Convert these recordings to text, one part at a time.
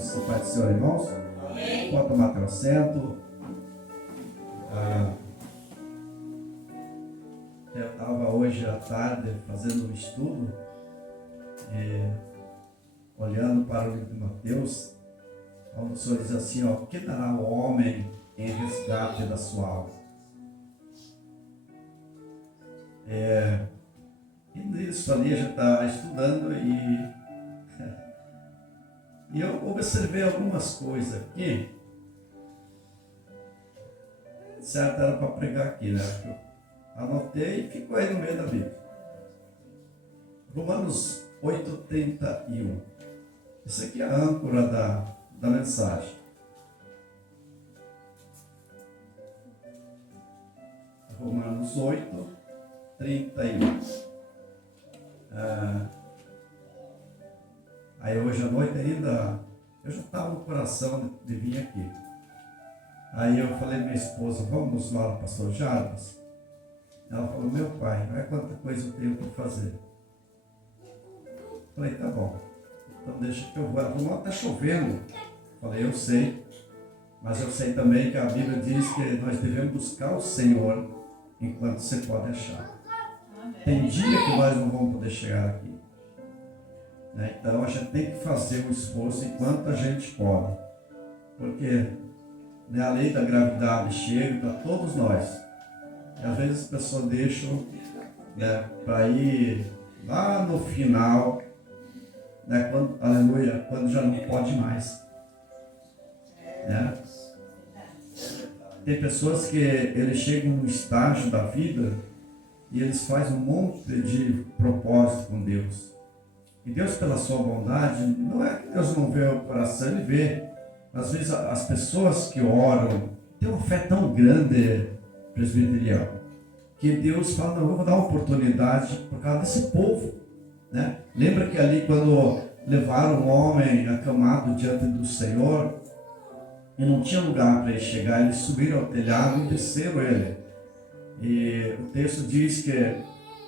Deus. A paz do Senhor, irmãos. Pode tomar teu assento. Eu estava hoje à tarde fazendo um estudo, olhando para o livro de Mateus, onde o Senhor diz assim, ó, o que dará o homem em resgate da sua alma? E nisso ali a gente está estudando e eu observei algumas coisas aqui. Certo, era para pregar aqui, né? Eu anotei e ficou aí no meio da Bíblia. Romanos 8:31. Isso aqui é a âncora da mensagem. Romanos 8:31. Aí hoje à noite ainda, eu já estava no coração de vir aqui. Aí eu falei à minha esposa, vamos lá no pastor Jarbas? Ela falou, meu pai, olha quanta coisa eu tenho para fazer. Falei, tá bom, então deixa que eu vou. Ela falou, está chovendo. Falei, eu sei, mas eu sei também que a Bíblia diz que nós devemos buscar o Senhor enquanto você pode achar. Tem dia que nós não vamos poder chegar aqui. Então a gente tem que fazer um esforço enquanto a gente pode. Porque a lei da gravidade chega para todos nós. E às vezes as pessoas deixam para ir lá no final, quando, aleluia, quando já não pode mais. Tem pessoas que eles chegam num estágio da vida e eles fazem um monte de propósito com Deus. E Deus, pela sua bondade, não é que Deus não vê o coração, Ele vê. Às vezes as pessoas que oram têm uma fé tão grande, presbiteriano, que Deus fala, não, eu vou dar uma oportunidade por causa desse povo. Lembra que ali quando levaram um homem acamado diante do Senhor, e não tinha lugar para ele chegar, eles subiram ao telhado e desceram ele. E o texto diz que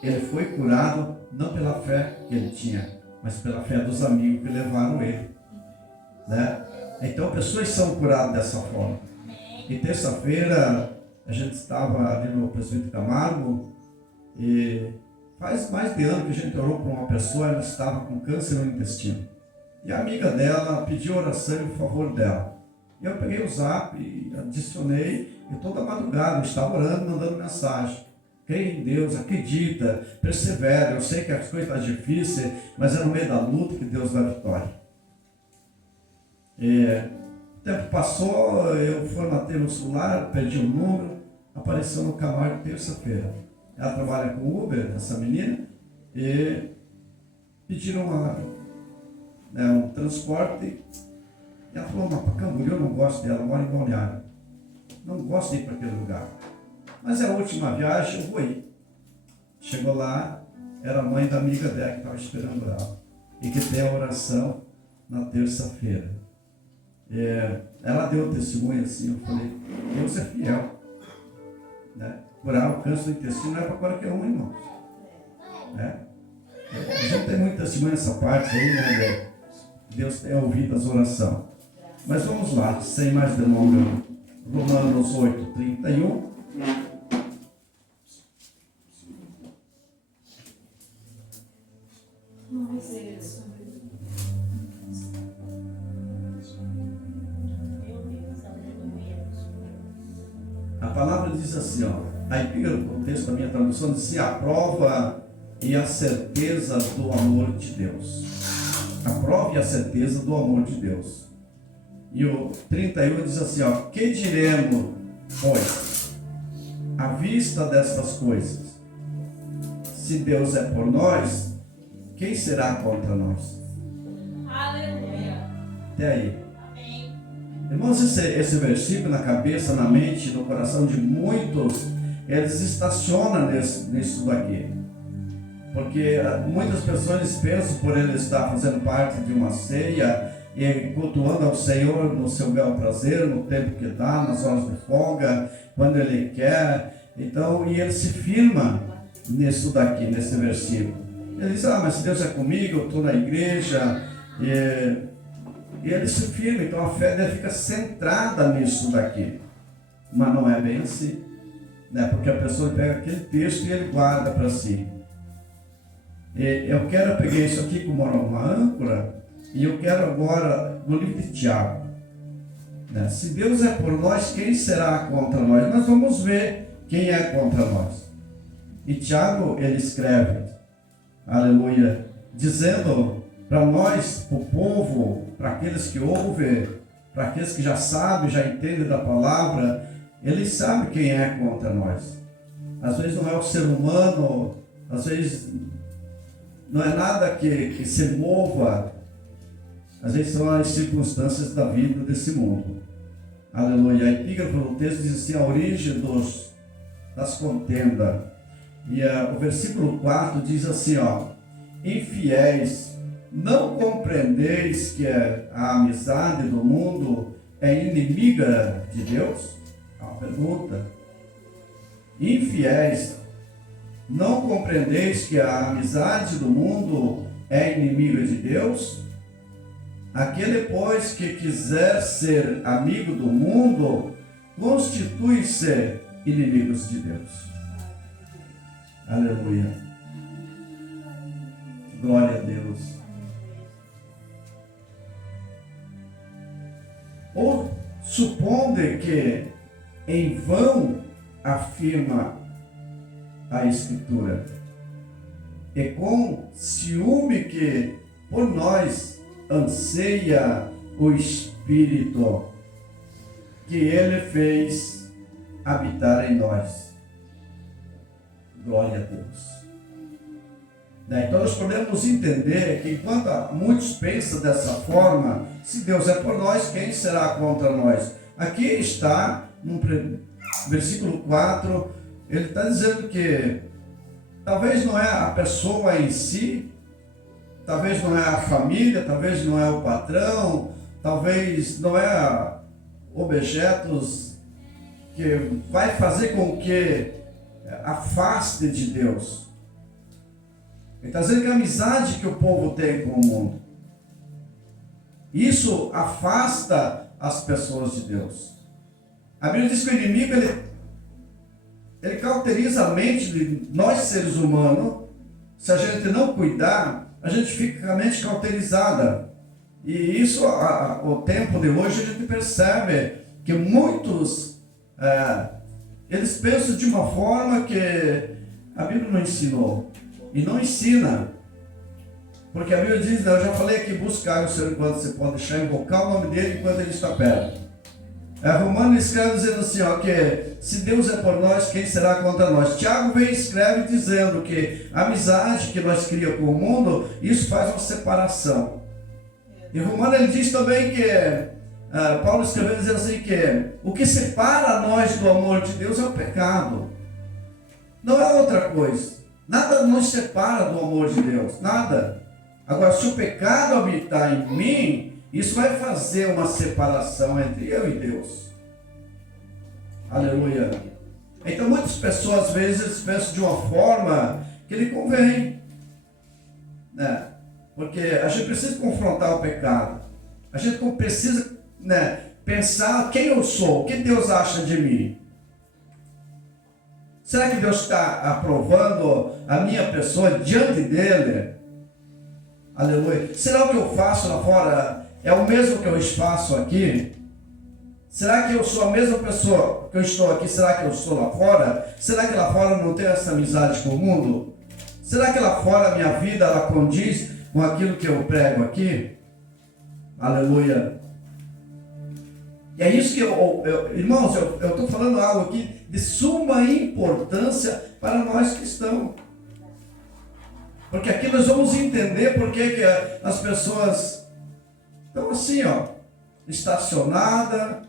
ele foi curado não pela fé que ele tinha, mas pela fé dos amigos que levaram ele. Então pessoas são curadas dessa forma. E terça-feira a gente estava ali no Presbítero Camargo e faz mais de ano que a gente orou para uma pessoa, ela estava com câncer no intestino. E a amiga dela pediu oração em favor dela. E eu peguei o zap e adicionei, e toda madrugada eu estava orando, mandando mensagem. Creia em Deus, acredita, persevera. Eu sei que as coisas estão difíceis, mas é no meio da luta que Deus dá vitória. O tempo passou, eu formatei o celular, perdi o número, apareceu no Camargo terça-feira. Ela trabalha com Uber, essa menina, e pediram um transporte. E ela falou, mas para Camboriú eu não gosto dela, eu moro em Balneário. Não gosto de ir para aquele lugar. Mas é a última viagem, eu vou ir. Chegou lá, era a mãe da amiga dela que estava esperando ela. E que tem a oração na terça-feira. Ela deu o testemunho assim, eu falei, Deus é fiel. Curar o câncer do intestino não é para qualquer um, irmão. A gente tem muito testemunho nessa parte aí, Deus tem ouvido as orações. Mas vamos lá, sem mais delongas. Romanos 8:31. A palavra diz assim, aí o texto da minha tradução diz assim, a prova e a certeza do amor de Deus. A prova e a certeza do amor de Deus. E o 31 diz assim, que diremos, pois, à vista destas coisas? Se Deus é por nós, quem será contra nós? Aleluia. Até aí. Amém. Irmãos, esse versículo na cabeça, na mente, no coração de muitos, eles estacionam nisso daqui. Porque muitas pessoas pensam por ele estar fazendo parte de uma ceia e cultuando ao Senhor no seu bel prazer, no tempo que dá, nas horas de folga, quando Ele quer. Então, e ele se firma nisso daqui, nesse versículo. Ele diz, mas se Deus é comigo, eu estou na igreja, e ele se firma. Então a fé dele fica centrada nisso daqui. Mas não é bem assim, né? Porque a pessoa pega aquele texto e ele guarda para si. Eu peguei isso aqui como uma âncora, e eu quero agora, no livro de Tiago, né? Se Deus é por nós, quem será contra nós? Nós vamos ver quem é contra nós. E Tiago, ele escreve, aleluia, dizendo para nós, para o povo, para aqueles que ouvem, para aqueles que já sabem, já entendem da palavra, ele sabe quem é contra nós. Às vezes não é o ser humano, às vezes não é nada que se mova, às vezes são as circunstâncias da vida desse mundo. Aleluia. A epígrafe do texto diz assim, a origem das contendas. E o versículo 4 diz assim, infiéis, não compreendeis que a amizade do mundo é inimiga de Deus? É uma pergunta. Infiéis, não compreendeis que a amizade do mundo é inimiga de Deus? Aquele, pois, que quiser ser amigo do mundo, constitui-se inimigos de Deus. Aleluia. Glória a Deus. Ou suponde que em vão afirma a Escritura, e com ciúme que por nós anseia o Espírito que Ele fez habitar em nós. Glória a Deus. Então nós podemos entender que enquanto muitos pensam dessa forma, se Deus é por nós, quem será contra nós? Aqui está, no versículo 4, ele está dizendo que talvez não é a pessoa em si, talvez não é a família, talvez não é o patrão, talvez não é objetos que vai fazer com que afaste de Deus. Ele está dizendo que a amizade que o povo tem com o mundo, isso afasta as pessoas de Deus. A Bíblia diz que o inimigo, ele cauteriza a mente de nós seres humanos. Se a gente não cuidar, a gente fica com a mente cauterizada. E isso, o tempo de hoje, a gente percebe que muitos, eles pensam de uma forma que a Bíblia não ensinou. E não ensina. Porque a Bíblia diz, eu já falei aqui, buscar o Senhor enquanto você pode deixar, invocar o nome dele enquanto ele está perto. Romano escreve dizendo assim, que se Deus é por nós, quem será contra nós? Tiago vem e escreve dizendo que a amizade que nós criamos com o mundo, isso faz uma separação. E Romano ele diz também que, Paulo escreveu dizendo assim que o que separa nós do amor de Deus é o pecado. Não é outra coisa. Nada nos separa do amor de Deus, nada. Agora, se o pecado habitar em mim, isso vai fazer uma separação entre eu e Deus. Aleluia. Então, muitas pessoas, às vezes, pensam de uma forma que lhe convém, né? Porque a gente precisa confrontar o pecado. A gente precisa, né, pensar quem eu sou, o que Deus acha de mim. Será que Deus está aprovando a minha pessoa diante dele? Aleluia. Será que o que eu faço lá fora é o mesmo que eu faço aqui? Será que eu sou a mesma pessoa que eu estou aqui? Será que eu estou lá fora? Será que lá fora não tem essa amizade com o mundo? Será que lá fora a minha vida ela condiz com aquilo que eu prego aqui? Aleluia. E é isso que irmãos, eu estou falando algo aqui de suma importância para nós cristãos. Porque aqui nós vamos entender por que as pessoas estão assim, estacionadas,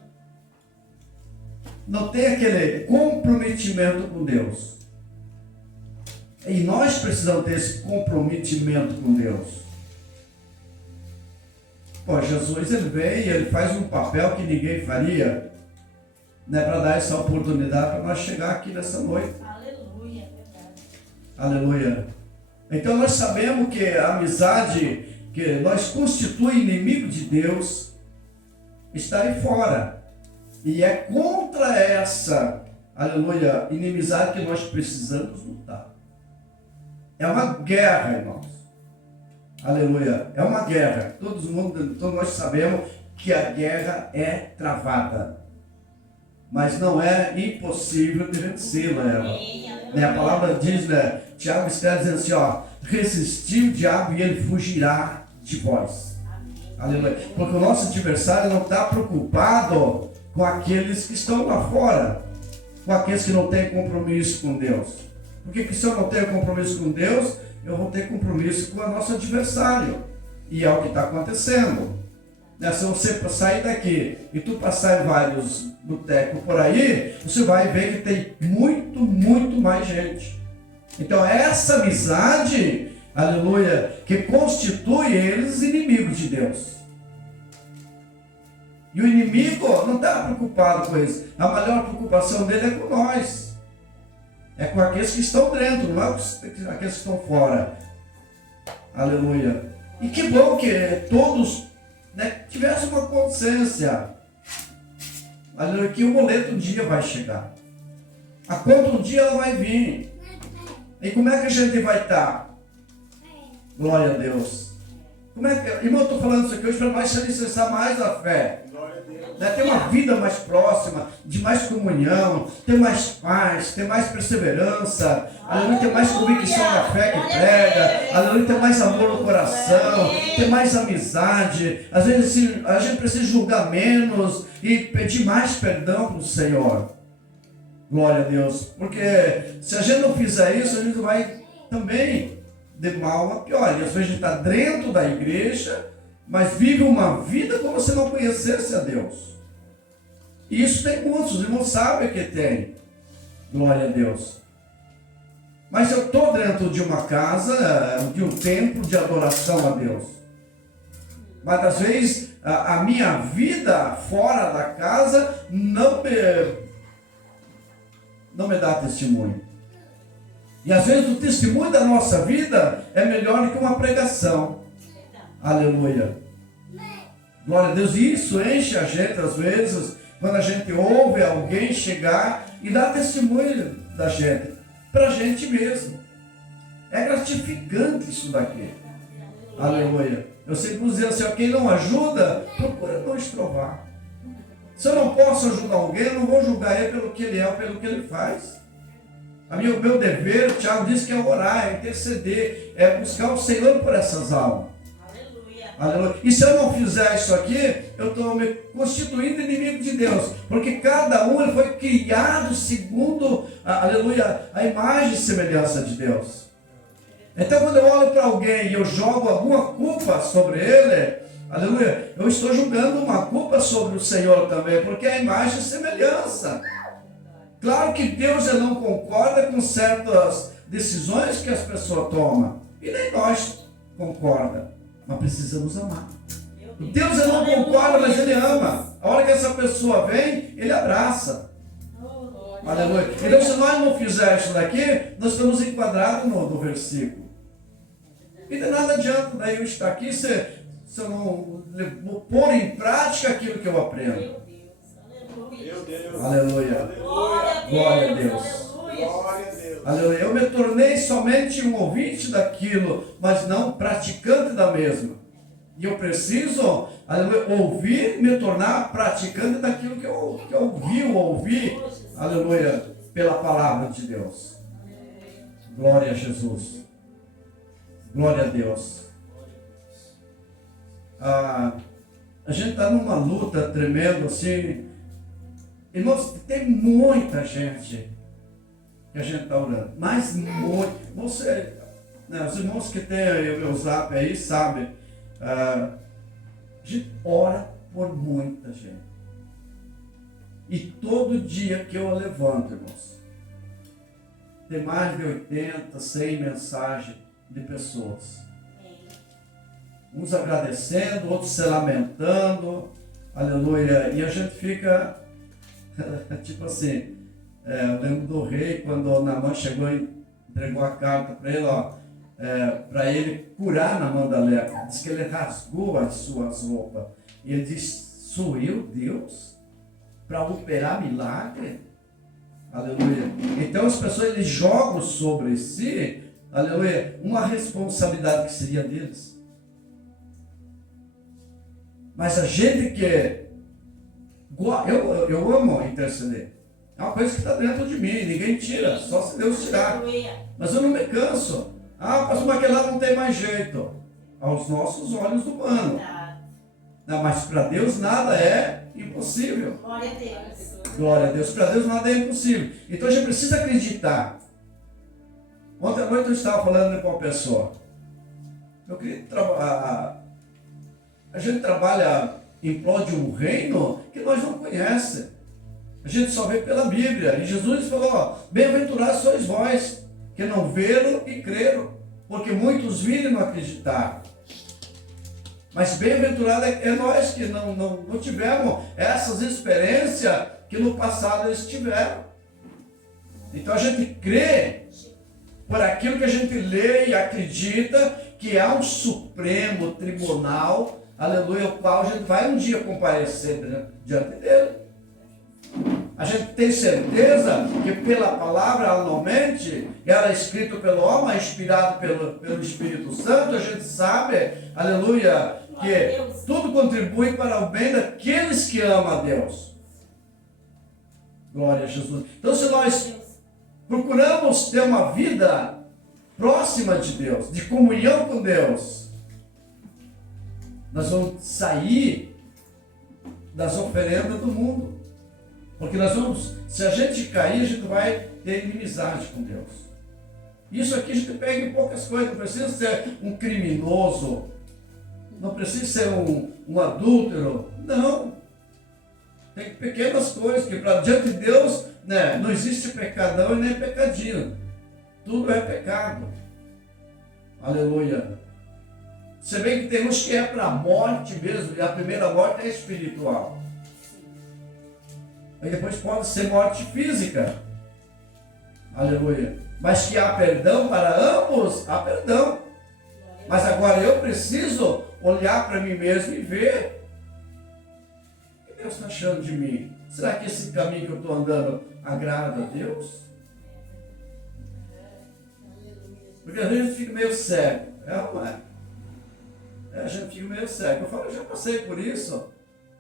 não tem aquele comprometimento com Deus. E nós precisamos ter esse comprometimento com Deus. Jesus ele vem e ele faz um papel que ninguém faria, né, para dar essa oportunidade para nós chegar aqui nessa noite. Aleluia, verdade. Aleluia. Então nós sabemos que a amizade que nós constitui inimigo de Deus, está aí fora. E é contra essa, aleluia, inimizade que nós precisamos lutar. É uma guerra, irmãos. Aleluia. É uma guerra. Todos nós sabemos que a guerra é travada. Mas não é impossível de vencê-la. Né? A palavra diz, né? Tiago escreve dizendo assim, ó, resistir o diabo e ele fugirá de vós. Aleluia. Porque o nosso adversário não está preocupado com aqueles que estão lá fora, com aqueles que não têm compromisso com Deus. Porque se eu não tenho compromisso com Deus, eu vou ter compromisso com o nosso adversário. E é o que está acontecendo. Né? Se você sair daqui e tu passar em vários botecos por aí, você vai ver que tem muito, muito mais gente. Então essa amizade, aleluia, que constitui eles inimigos de Deus. E o inimigo não está preocupado com isso. A maior preocupação dele é com nós. É com aqueles que estão dentro, não é aqueles que estão fora. Aleluia. E que bom que todos, né, tivessem uma consciência. Aleluia, que o boleto um dia vai chegar. A conta um dia ela vai vir. E como é que a gente vai estar? Glória a Deus. Como é que, irmão, eu estou falando isso aqui hoje para mais alicerçar mais a fé. Né? Ter uma vida mais próxima, de mais comunhão, ter mais paz, ter mais perseverança, aleluia, ter mais convicção da fé que prega, aleluia, ter mais amor no coração, ter mais amizade. Às vezes a gente precisa julgar menos e pedir mais perdão para o Senhor. Glória a Deus. Porque se a gente não fizer isso, a gente vai também de mal a pior. E às vezes a gente está dentro da igreja, mas vive uma vida como se não conhecesse a Deus. E isso tem muitos, os irmãos sabem que tem. Glória a Deus. Mas eu estou dentro de uma casa, de um templo de adoração a Deus. Mas às vezes a minha vida fora da casa não me dá testemunho. E às vezes o testemunho da nossa vida é melhor que uma pregação. Aleluia. Glória a Deus. E isso enche a gente às vezes, quando a gente ouve alguém chegar e dar testemunho da gente, para a gente mesmo. É gratificante isso daqui. Aleluia. Eu sempre dizer assim, quem não ajuda, procura não estrovar. Se eu não posso ajudar alguém, eu não vou julgar ele pelo que ele é ou pelo que ele faz. O meu dever, o Tiago disse que é orar, é interceder, é buscar o Senhor por essas almas. Aleluia. E se eu não fizer isso aqui, eu estou me constituindo inimigo de Deus. Porque cada um ele foi criado segundo, aleluia, a imagem e semelhança de Deus. Então quando eu olho para alguém e eu jogo alguma culpa sobre ele, aleluia, eu estou julgando uma culpa sobre o Senhor também, porque é a imagem e semelhança. Claro que Deus ele não concorda com certas decisões que as pessoas tomam. E nem nós concordamos. Mas precisamos amar. Deus ele não concorda, mas ele ama. A hora que essa pessoa vem, ele abraça. Aleluia. Então se nós não fizermos isso daqui, nós estamos enquadrados no versículo. E de nada adianta daí eu estar aqui se eu não pôr em prática aquilo que eu aprendo. Meu Deus. Aleluia. Glória a Deus. Glória a Deus. Aleluia. Eu me tornei somente um ouvinte daquilo, mas não praticante da mesma. E eu preciso, aleluia, ouvir e me tornar praticante daquilo que eu ouvi, aleluia, pela palavra de Deus. Glória a Jesus. Glória a Deus. A gente está numa luta tremenda assim. Irmãos, tem muita gente que a gente está orando, mas muito. Você, né, os irmãos que têm o meu zap aí sabem, a gente ora por muita gente. E todo dia que eu levanto, irmãos, tem mais de 80, 100 mensagens de pessoas. Uns agradecendo, outros se lamentando, aleluia, e a gente fica tipo assim, eu lembro do rei, quando Naamã chegou e entregou a carta para ele, para ele curar Naamã da lepra. Diz que ele rasgou as suas roupas. E ele disse, Sou eu, Deus, para operar milagre? Aleluia. Então as pessoas eles jogam sobre si, aleluia, uma responsabilidade que seria deles. Mas a gente que... Eu amo interceder. É uma coisa que está dentro de mim, ninguém tira, só se Deus tirar. Mas eu não me canso. Pastor, mas aquele lá não tem mais jeito. Aos nossos olhos humanos. Não, mas para Deus nada é impossível. Glória a Deus. Glória a Deus. Para Deus nada é impossível. Então a gente precisa acreditar. Ontem à noite eu estava falando com uma pessoa. Eu queria trabalhar. A gente trabalha em prol de um reino que nós não conhecemos. A gente só vê pela Bíblia. E Jesus falou: bem-aventurados sois vós, que não veram e creram, porque muitos viram e não acreditaram. Mas bem-aventurado é nós que não tivemos essas experiências que no passado eles tiveram. Então a gente crê por aquilo que a gente lê e acredita que há um supremo tribunal, aleluia, o qual a gente vai um dia comparecer diante dele. A gente tem certeza que pela palavra, anualmente, ela é escrita pelo homem, inspirado pelo Espírito Santo, a gente sabe, aleluia, que tudo contribui para o bem daqueles que amam a Deus. Glória a Jesus. Então, se nós procuramos ter uma vida próxima de Deus, de comunhão com Deus, nós vamos sair das oferendas do mundo. Porque nós vamos, se a gente cair, a gente vai ter inimizade com Deus. Isso aqui a gente pega em poucas coisas, não precisa ser um criminoso, não precisa ser um adúltero, não. Tem pequenas coisas que para diante de Deus, né, não existe pecadão e nem pecadinho. Tudo é pecado. Aleluia. Você vê que tem uns que é para a morte mesmo, e a primeira morte é espiritual. Aí depois pode ser morte física. Aleluia. Mas que há perdão para ambos, há perdão. Mas agora eu preciso olhar para mim mesmo e ver o que Deus está achando de mim. Será que esse caminho que eu estou andando agrada a Deus? Porque às vezes a gente fica meio cego. Não é? A gente fica meio cego. Eu falo, eu já passei por isso.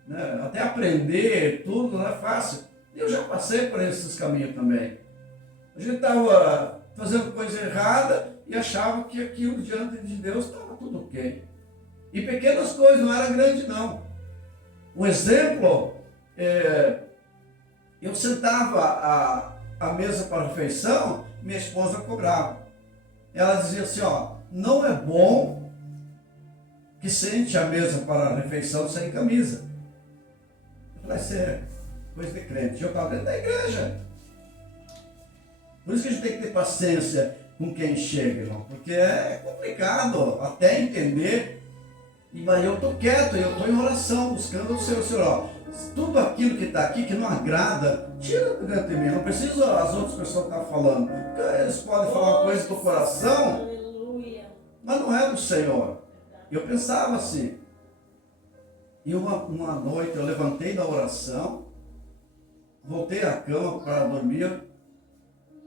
Né? Até aprender tudo não é fácil. Eu já passei por esses caminhos também. A gente estava fazendo coisa errada e achava que aquilo diante de Deus estava tudo ok. E pequenas coisas, não era grande não. Um exemplo, eu sentava à mesa para a refeição, minha esposa cobrava. Ela dizia assim, não é bom que sente à mesa para a refeição sem camisa. Vai ser coisa de crente. Eu estava dentro da igreja. Por isso que a gente tem que ter paciência com quem chega, irmão. Porque é complicado até entender. Mas eu estou quieto, eu estou em oração, buscando o Senhor. Tudo aquilo que está aqui, que não agrada, tira de dentro de mim. Não precisa as outras pessoas estar falando. Porque eles podem falar uma coisa do coração, mas não é do Senhor. Eu pensava assim. E uma noite eu levantei da oração, voltei à cama para dormir,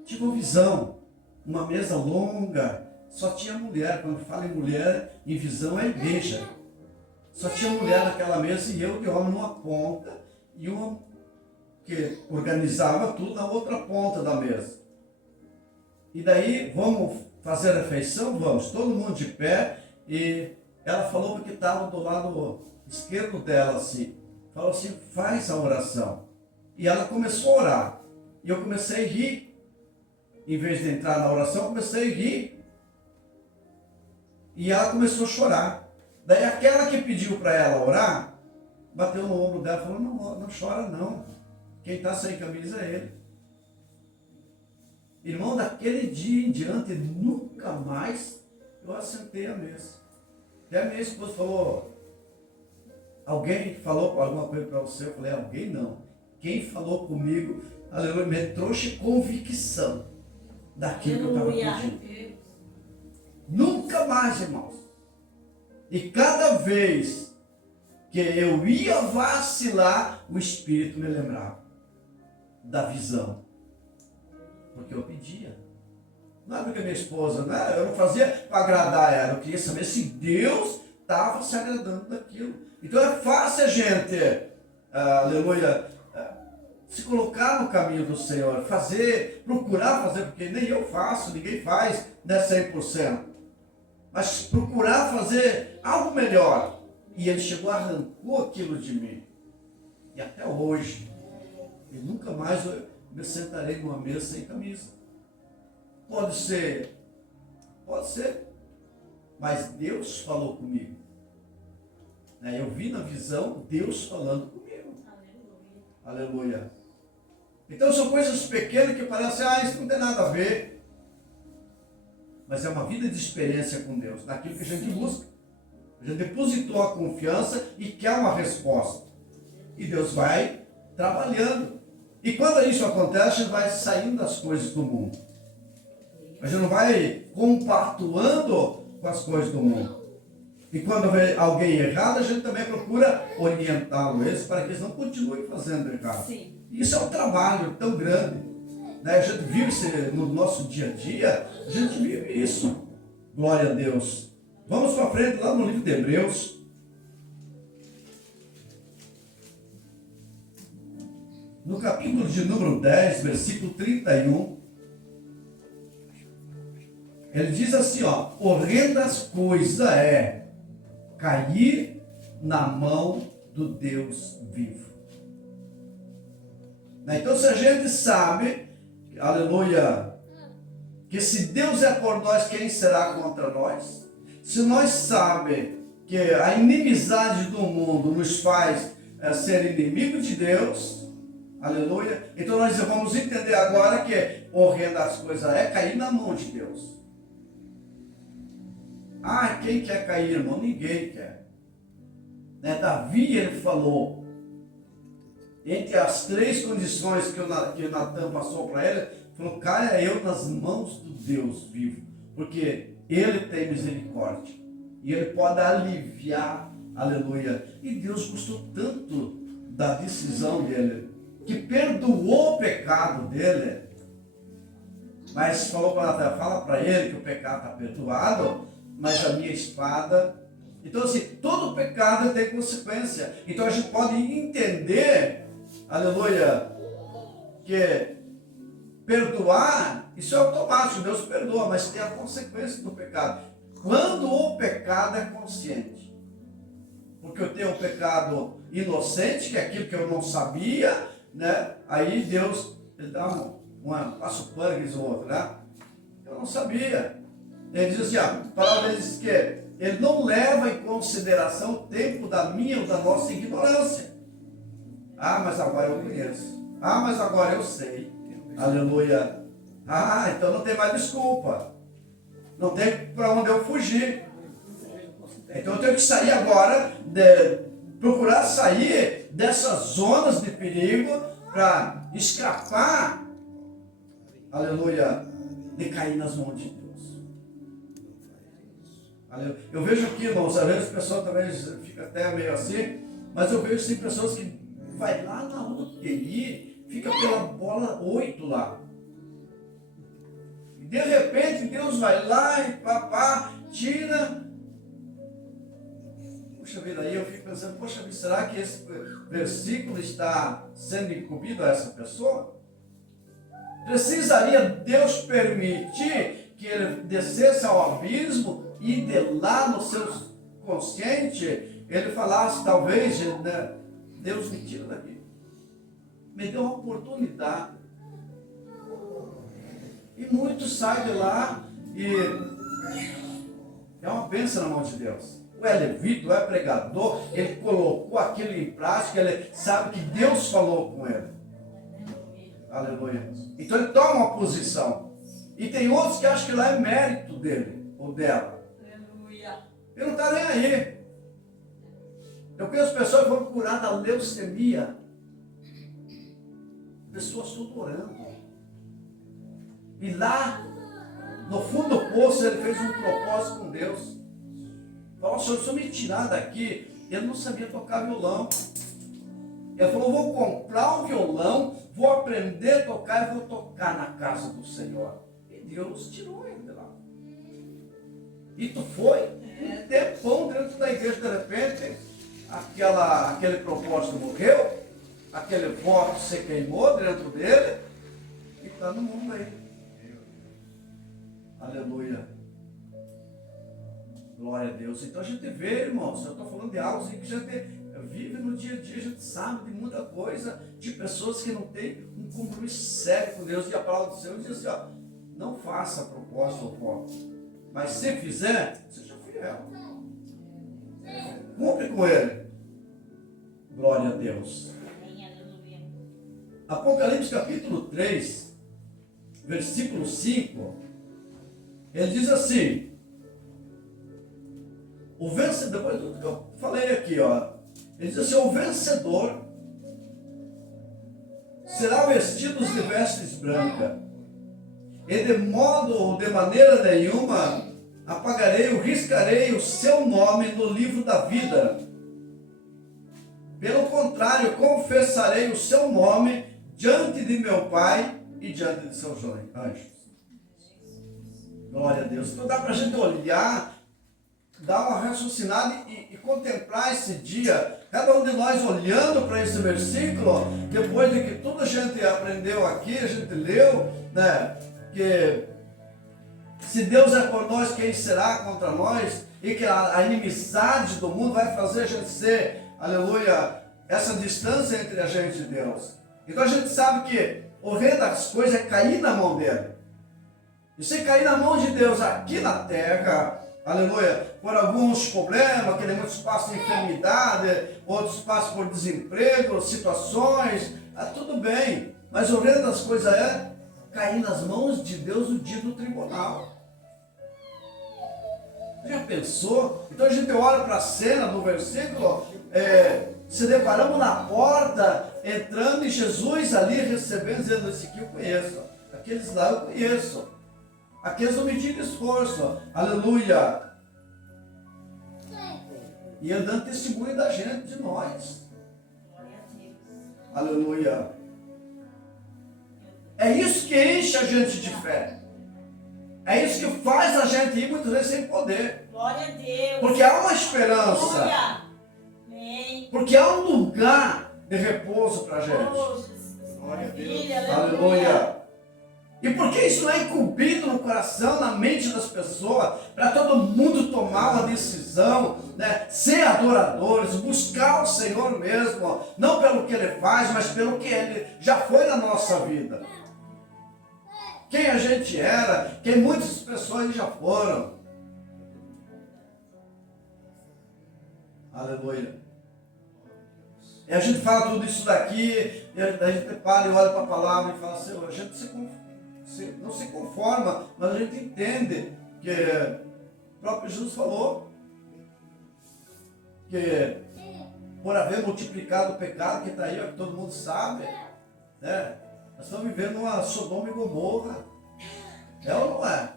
tive uma visão, uma mesa longa, só tinha mulher. Quando falo em mulher, em visão é igreja. Só tinha mulher naquela mesa e eu de homem numa ponta e uma que organizava tudo na outra ponta da mesa. E daí, vamos fazer a refeição? Vamos, todo mundo de pé. E ela falou que estava do lado esquerdo dela assim, falou assim, faz a oração. E ela começou a orar, e eu comecei a rir. Em vez de entrar na oração, eu comecei a rir, e ela começou a chorar. Daí aquela que pediu para ela orar, bateu no ombro dela e falou, não chora não, quem está sem camisa é ele. Irmão, daquele dia em diante, nunca mais eu assentei à mesa. Até a minha esposa falou, alguém falou alguma coisa para você? Eu falei, alguém não. Quem falou comigo, aleluia, me trouxe convicção daquilo que eu estava pedindo. Nunca mais, irmãos. E cada vez que eu ia vacilar, o Espírito me lembrava da visão. Porque eu pedia. Não é porque minha esposa, né? Eu não fazia para agradar ela, eu queria saber se Deus estava se agradando daquilo. Então é fácil a gente, aleluia, se colocar no caminho do Senhor, procurar fazer, porque nem eu faço, ninguém faz, né, 100%. Mas procurar fazer algo melhor. E ele chegou, arrancou aquilo de mim. E até hoje, e nunca mais eu me sentarei numa mesa sem camisa. Pode ser, mas Deus falou comigo. Eu vi na visão Deus falando comigo. Aleluia. Então são coisas pequenas que parecem, isso não tem nada a ver. Mas é uma vida de experiência com Deus, naquilo que a gente busca. A gente depositou a confiança e quer uma resposta. E Deus vai trabalhando. E quando isso acontece, a gente vai saindo das coisas do mundo. A gente não vai compactuando com as coisas do mundo. E quando vê alguém errado, a gente também procura orientá-lo para que eles não continuem fazendo errado. Sim. Isso é um trabalho tão grande. A gente vive isso no nosso dia a dia, a gente vive isso. Glória a Deus. Vamos para frente, lá no livro de Hebreus. No capítulo de número 10, versículo 31. Ele diz assim, horrendas coisa é cair na mão do Deus vivo. Então, se a gente sabe, aleluia, que se Deus é por nós, quem será contra nós? Se nós sabemos que a inimizade do mundo nos faz ser inimigo de Deus, aleluia, então nós vamos entender agora que horrendas coisa é cair na mão de Deus. Quem quer cair, irmão? Ninguém quer. Davi, ele falou, entre as 3 condições que o Natan passou para ele, falou, caia eu nas mãos do Deus vivo, porque ele tem misericórdia, e ele pode aliviar, aleluia. E Deus gostou tanto da decisão dele, que perdoou o pecado dele, mas falou para Natan, fala para ele que o pecado está perdoado, mas a minha espada. Então assim, todo pecado tem consequência. Então a gente pode entender, aleluia, que perdoar, isso é automático, Deus perdoa, mas tem a consequência do pecado. Quando o pecado é consciente. Porque eu tenho um pecado inocente, que é aquilo que eu não sabia, aí Deus, ele dá passa o pano, diz o outro, eu não sabia. Ele diz assim, a palavra diz que ele não leva em consideração o tempo da minha ou da nossa ignorância. Mas agora eu conheço. Mas agora eu sei. Aleluia. Então não tem mais desculpa. Não tem para onde eu fugir. Então eu tenho que sair agora, procurar sair dessas zonas de perigo para escapar, aleluia, de cair nas mãos de Deus. Eu vejo aqui, irmãos, às vezes o pessoal também fica até meio assim, mas eu vejo sim pessoas que vai lá na UTI, fica pela bola 8 lá. E de repente Deus vai lá e tira. Puxa vida, aí eu fico pensando, poxa vida, será que esse versículo está sendo incumbido a essa pessoa? Precisaria Deus permitir que ele descesse ao abismo e de lá no seu consciente ele falasse, talvez, Deus me tira daqui, me deu uma oportunidade. E muitos saem de lá e é uma bênção na mão de Deus. O é levita, é pregador, ele colocou aquilo em prática, ele sabe que Deus falou com ele. Aleluia. Então ele toma uma posição. E tem outros que acham que lá é mérito dele ou dela. Aleluia. Ele não está nem aí. Eu conheço pessoas que foram curadas da leucemia. Pessoas tudo orando. E lá, no fundo do poço, ele fez um propósito com Deus. Falou, Senhor, se eu me tirar daqui, ele não sabia tocar violão. Ele falou, vou comprar um violão, vou aprender a tocar e vou tocar na casa do Senhor. E Deus tirou ele de lá. E tu foi um tempão dentro da igreja, de repente, aquele propósito morreu, aquele voto se queimou dentro dele e está no mundo aí. Aleluia. Glória a Deus. Então a gente vê, irmãos, eu estou falando de algo que a gente vive no dia a dia, a gente sabe de muita coisa, de pessoas que não têm um compromisso sério com Deus. E a palavra do Senhor diz assim, ó, não faça propósito ou voto, mas se fizer, seja fiel. Cumpre com ele. Glória a Deus. Apocalipse capítulo 3, versículo 5, ele diz assim, o vencedor, depois do que eu falei aqui, ó, ele diz assim, o vencedor será vestido de vestes brancas, e de maneira nenhuma apagarei ou riscarei o seu nome no livro da vida. Pelo contrário, confessarei o seu nome diante de meu Pai e diante de seus anjos. Glória a Deus. Então dá para a gente olhar, dar uma raciocinada e contemplar esse dia. Cada um de nós olhando para esse versículo, depois de que tudo a gente aprendeu aqui, a gente leu, né? Que se Deus é por nós, quem será contra nós? E que a inimizade do mundo vai fazer a gente ser, aleluia, essa distância entre a gente e Deus. Então a gente sabe que o rei das coisas é cair na mão dele. E se cair na mão de Deus aqui na terra, aleluia, por alguns problemas, que muitos passam por enfermidade, outros passam por desemprego, situações, tudo bem. Mas o rei das coisas é cair nas mãos de Deus no dia do tribunal. Já pensou? Então a gente olha para a cena do versículo, se deparamos na porta, entrando e Jesus ali recebendo, dizendo, esse aqui eu conheço, aqueles lá eu conheço, aqueles não mediram esforço, aleluia. E ele dando testemunho da gente, de nós. Aleluia. É isso que enche a gente de fé. É isso que faz a gente ir muitas vezes sem poder. Glória a Deus. Porque há uma esperança. Glória. Amém. Porque há um lugar de repouso para a gente. Oh, Jesus. Glória a Deus. Filha, Aleluia. E porque isso não é incumbido no coração, na mente das pessoas, para todo mundo tomar uma decisão, né? Ser adoradores, buscar o Senhor mesmo, não pelo que Ele faz, mas pelo que Ele já foi na nossa vida. Quem a gente era, quem muitas pessoas já foram. Aleluia. E a gente fala tudo isso daqui, e a gente para e olha para a palavra e fala, Senhor, a gente não se conforma, mas a gente entende que o próprio Jesus falou que por haver multiplicado o pecado que está aí, que todo mundo sabe, né? Nós estamos vivendo uma Sodoma e Gomorra. É ou não é?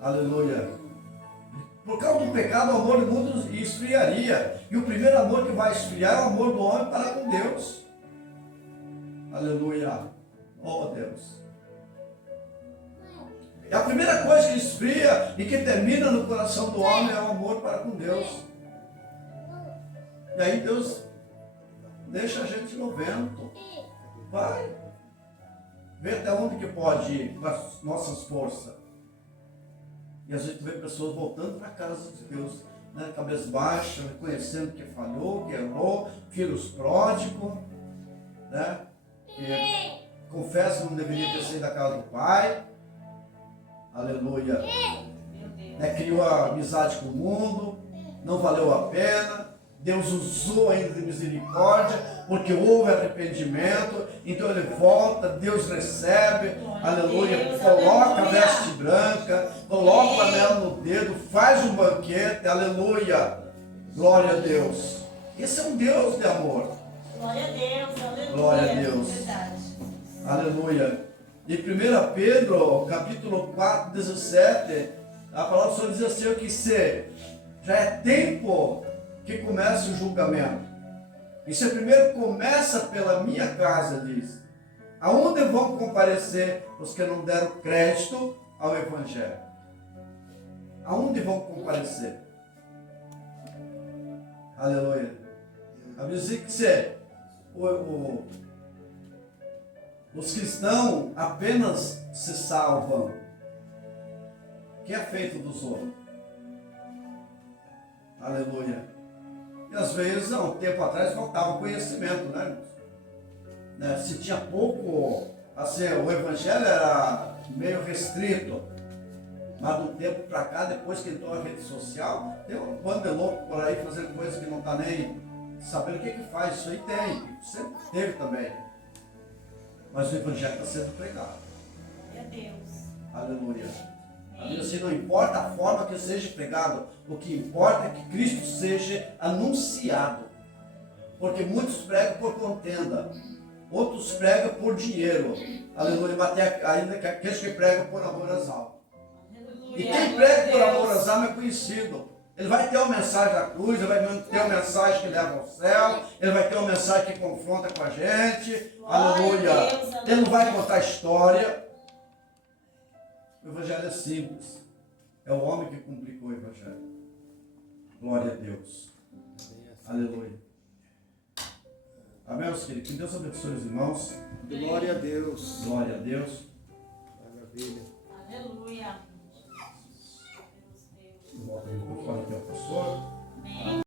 Aleluia. Por causa do pecado, o amor do mundo esfriaria. E o primeiro amor que vai esfriar é o amor do homem para com Deus. Aleluia. Oh Deus. E a primeira coisa que esfria e que termina no coração do homem é o amor para com Deus. E aí Deus deixa a gente no vento. Vai. Vê até onde que pode ir com as nossas forças. E a gente vê pessoas voltando para a casa de Deus, né? Cabeça baixa, reconhecendo que falhou, que errou, filhos pródigos, né? Que confessa que não deveria ter saído da casa do pai. Aleluia. Criou a amizade com o mundo, não valeu a pena. Deus usou ainda de misericórdia, porque houve arrependimento, então ele volta, Deus recebe, aleluia, coloca a veste branca, coloca o anel no dedo, faz um banquete, aleluia, glória a Deus. Esse é um Deus de amor. Glória a Deus, aleluia. Glória a Deus. Verdade. Aleluia. Em 1 Pedro, capítulo 4, 17, a palavra do Senhor diz assim, que se Já é tempo que comece o julgamento. Isso primeiro começa pela minha casa, diz. Aonde vão comparecer os que não deram crédito ao Evangelho? Aonde vão comparecer? Aleluia. A Bíblia diz que os cristãos apenas se salvam. O que é feito dos outros? Aleluia. E às vezes, há um tempo atrás, faltava conhecimento, né? Se tinha pouco, assim, o Evangelho era meio restrito. Mas de um tempo para cá, depois que entrou a rede social, tem um bando de louco por aí fazendo coisas que não está nem sabendo o que faz. Isso aí tem, sempre teve também. Mas o Evangelho está sendo pregado. Glória a Deus. Aleluia. A Bíblia assim, não importa a forma que seja pregado, o que importa é que Cristo seja anunciado. Porque muitos pregam por contenda, outros pregam por dinheiro. Aleluia. Mas tem ainda que aqueles que pregam por amor às almas. E quem prega por amor às almas é conhecido. Ele vai ter uma mensagem da cruz, ele vai ter uma mensagem que leva ao céu, ele vai ter uma mensagem que confronta com a gente. Aleluia. Ele não vai contar história. O Evangelho é simples. É o homem que complicou o Evangelho. Glória a Deus. Aleluia. Amém, meus queridos. Que Deus abençoe os irmãos. Glória a Deus. Glória a Deus. Maravilha. Aleluia. Volta o microfone aqui ao pastor.